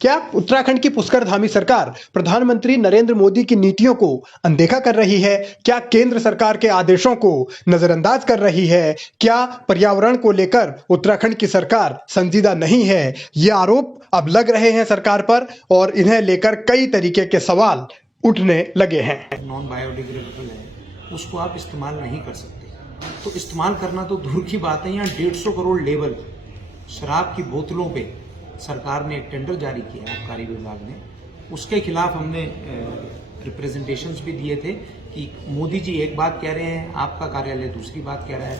क्या उत्तराखंड की पुष्करधामी सरकार प्रधानमंत्री नरेंद्र मोदी की नीतियों को अनदेखा कर रही है? क्या केंद्र सरकार के आदेशों को नजरअंदाज कर रही है? क्या पर्यावरण को लेकर उत्तराखंड की सरकार संजीदा नहीं है? ये आरोप अब लग रहे हैं सरकार पर और इन्हें लेकर कई तरीके के सवाल उठने लगे हैं। नॉन बायोडिग्रेडेबल है, उसको आप इस्तेमाल नहीं कर सकते। तो इस्तेमाल करना तो दूर की बात है। यहाँ 150 करोड़ लेवल शराब की बोतलों पे सरकार ने एक टेंडर जारी किया है आबकारी विभाग ने। उसके खिलाफ हमने रिप्रेजेंटेशंस भी दिए थे कि मोदी जी एक बात कह रहे हैं, आपका कार्यालय दूसरी बात कह रहा है।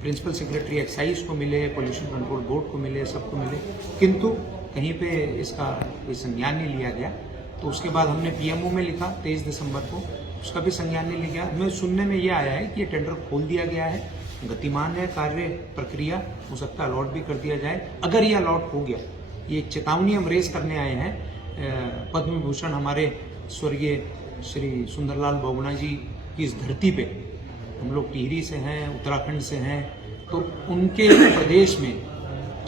प्रिंसिपल सेक्रेटरी एक्साइज को मिले, पोल्यूशन कंट्रोल बोर्ड को मिले, सबको मिले, किंतु कहीं पे इसका कोई संज्ञान नहीं लिया गया। तो उसके बाद हमने पीएमओ में लिखा 23 दिसंबर को, उसका भी संज्ञान नहीं लिया गया। हमें सुनने में ये आया है कि ये टेंडर खोल दिया गया है, गतिमान है कार्य प्रक्रिया, हो सकता है अलॉट भी कर दिया जाए। अगर ये अलॉट हो गया, ये चेतावनी हम रेस करने आए हैं। पद्म विभूषण हमारे स्वर्गीय श्री सुंदरलाल बहुगुणा जी की इस धरती पे, हम लोग टिहरी से हैं, उत्तराखंड से हैं, तो उनके प्रदेश में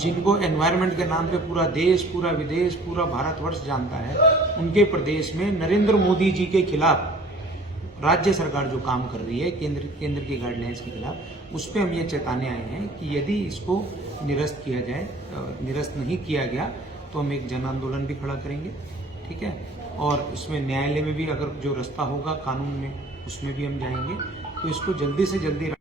जिनको एनवायरनमेंट के नाम पे पूरा देश, पूरा विदेश, पूरा भारतवर्ष जानता है, उनके प्रदेश में नरेंद्र मोदी जी के खिलाफ राज्य सरकार जो काम कर रही है केंद्र की गाइडलाइंस के खिलाफ, उस पर हम ये चेताने आए हैं कि यदि इसको निरस्त किया जाए, निरस्त नहीं किया गया तो हम एक जन आंदोलन भी खड़ा करेंगे, ठीक है। और इसमें न्यायालय में भी अगर जो रास्ता होगा कानून में, उसमें भी हम जाएंगे। तो इसको जल्दी से जल्दी।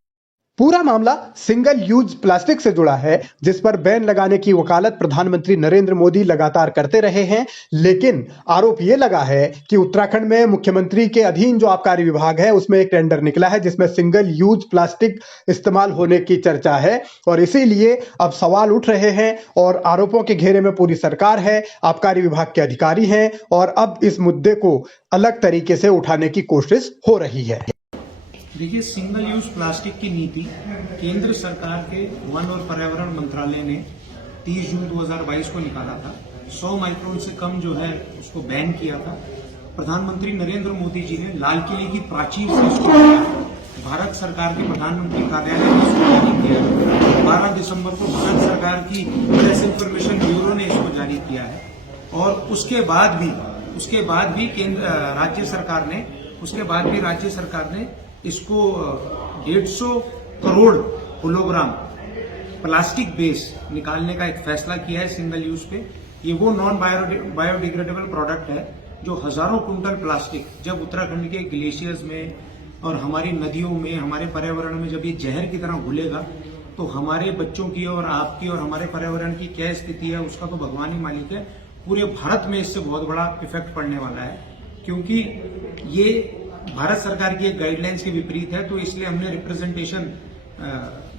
पूरा मामला सिंगल यूज प्लास्टिक से जुड़ा है, जिस पर बैन लगाने की वकालत प्रधानमंत्री नरेंद्र मोदी लगातार करते रहे हैं। लेकिन आरोप यह लगा है कि उत्तराखंड में मुख्यमंत्री के अधीन जो आबकारी विभाग है, उसमें एक टेंडर निकला है जिसमें सिंगल यूज प्लास्टिक इस्तेमाल होने की चर्चा है और इसीलिए अब सवाल उठ रहे हैं और आरोपों के घेरे में पूरी सरकार है, आबकारी विभाग के अधिकारी हैं और अब इस मुद्दे को अलग तरीके से उठाने की कोशिश हो रही है। देखिए, सिंगल यूज प्लास्टिक की नीति केंद्र सरकार के वन और पर्यावरण मंत्रालय ने 30 जून 2022 को निकाला था। 100 माइक्रोन से कम जो है उसको बैन किया था। प्रधानमंत्री नरेंद्र मोदी जी ने लाल किले की प्राचीर से इसको किया। भारत सरकार के प्रधानमंत्री कार्यालय ने इसको जारी किया। 12 दिसंबर को भारत सरकार की प्रेस इंफॉर्मेशन ब्यूरो ने इसको जारी किया है। और उसके बाद भी राज्य सरकार ने इसको 150 करोड़ होलोग्राम प्लास्टिक बेस निकालने का एक फैसला किया है सिंगल यूज पे। ये वो नॉन बायोडिग्रेडेबल प्रोडक्ट है जो हजारों कुंटल प्लास्टिक जब उत्तराखंड के ग्लेशियर्स में और हमारी नदियों में, हमारे पर्यावरण में जब ये जहर की तरह घुलेगा तो हमारे बच्चों की और आपकी और हमारे पर्यावरण की क्या स्थिति है उसका तो भगवान ही मालिक है। पूरे भारत में इससे बहुत बड़ा इफेक्ट पड़ने वाला है, क्योंकि ये भारत सरकार की एक गाइडलाइंस के विपरीत है। तो इसलिए हमने रिप्रेजेंटेशन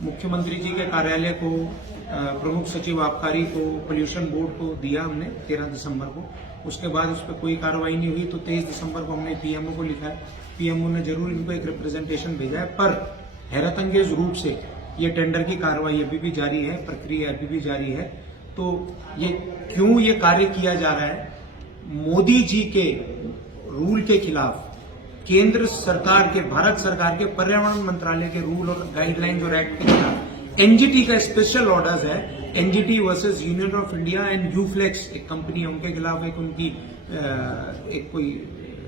मुख्यमंत्री जी के कार्यालय को, प्रमुख सचिव आबकारी को, पोल्यूशन बोर्ड को दिया हमने 13 दिसंबर को। उसके बाद उस पर कोई कार्रवाई नहीं हुई तो 23 दिसंबर को हमने पीएमओ को लिखा है। पीएमओ ने जरूर इनको एक रिप्रेजेंटेशन भेजा है, पर हैरतअंगेज रूप से ये टेंडर की कार्रवाई अभी भी जारी है, प्रक्रिया अभी भी जारी है। तो ये क्यों ये कार्य किया जा रहा है? मोदी जी के रूल के खिलाफ, केंद्र सरकार के, भारत सरकार के पर्यावरण मंत्रालय के रूल और गाइडलाइंस और एक्ट के खिलाफ एनजीटी का स्पेशल ऑर्डर्स है। NGT versus union of India and Uflex एक कंपनी है, उनके खिलाफ एक उनकी एक कोई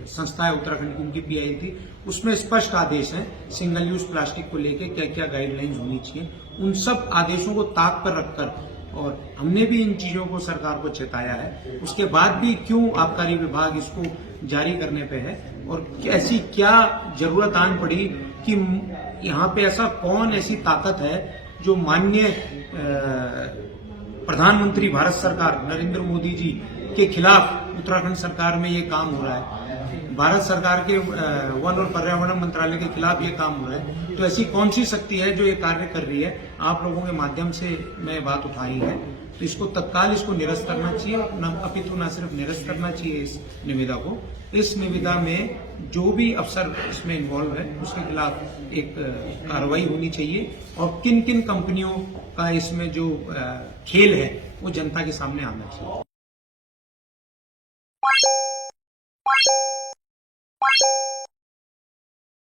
संस्था है उत्तराखंड की, उनकी पीआई थी। उसमें स्पष्ट आदेश है सिंगल यूज प्लास्टिक को लेकर क्या क्या गाइडलाइंस होनी चाहिए। उन सब आदेशों को ताक पर रखकर, और हमने भी इन चीजों को सरकार को चेताया है, उसके बाद भी क्यों आबकारी विभाग इसको जारी करने पे है और ऐसी क्या जरूरत आन पड़ी कि यहाँ पे ऐसा कौन ऐसी ताकत है जो माननीय प्रधानमंत्री भारत सरकार नरेंद्र मोदी जी के खिलाफ उत्तराखंड सरकार में ये काम हो रहा है, भारत सरकार के वन और पर्यावरण मंत्रालय के खिलाफ ये काम हो रहा है। तो ऐसी कौन सी शक्ति है जो ये कार्य कर रही है? आप लोगों के माध्यम से मैं बात उठाई है, तो इसको तत्काल इसको निरस्त करना चाहिए। अपितु न सिर्फ निरस्त करना चाहिए इस निविदा को, इस निविदा में जो भी अफसर इसमें इन्वॉल्व है उसके खिलाफ एक कार्रवाई होनी चाहिए और किन किन कंपनियों का इसमें जो खेल है वो जनता के सामने आना चाहिए।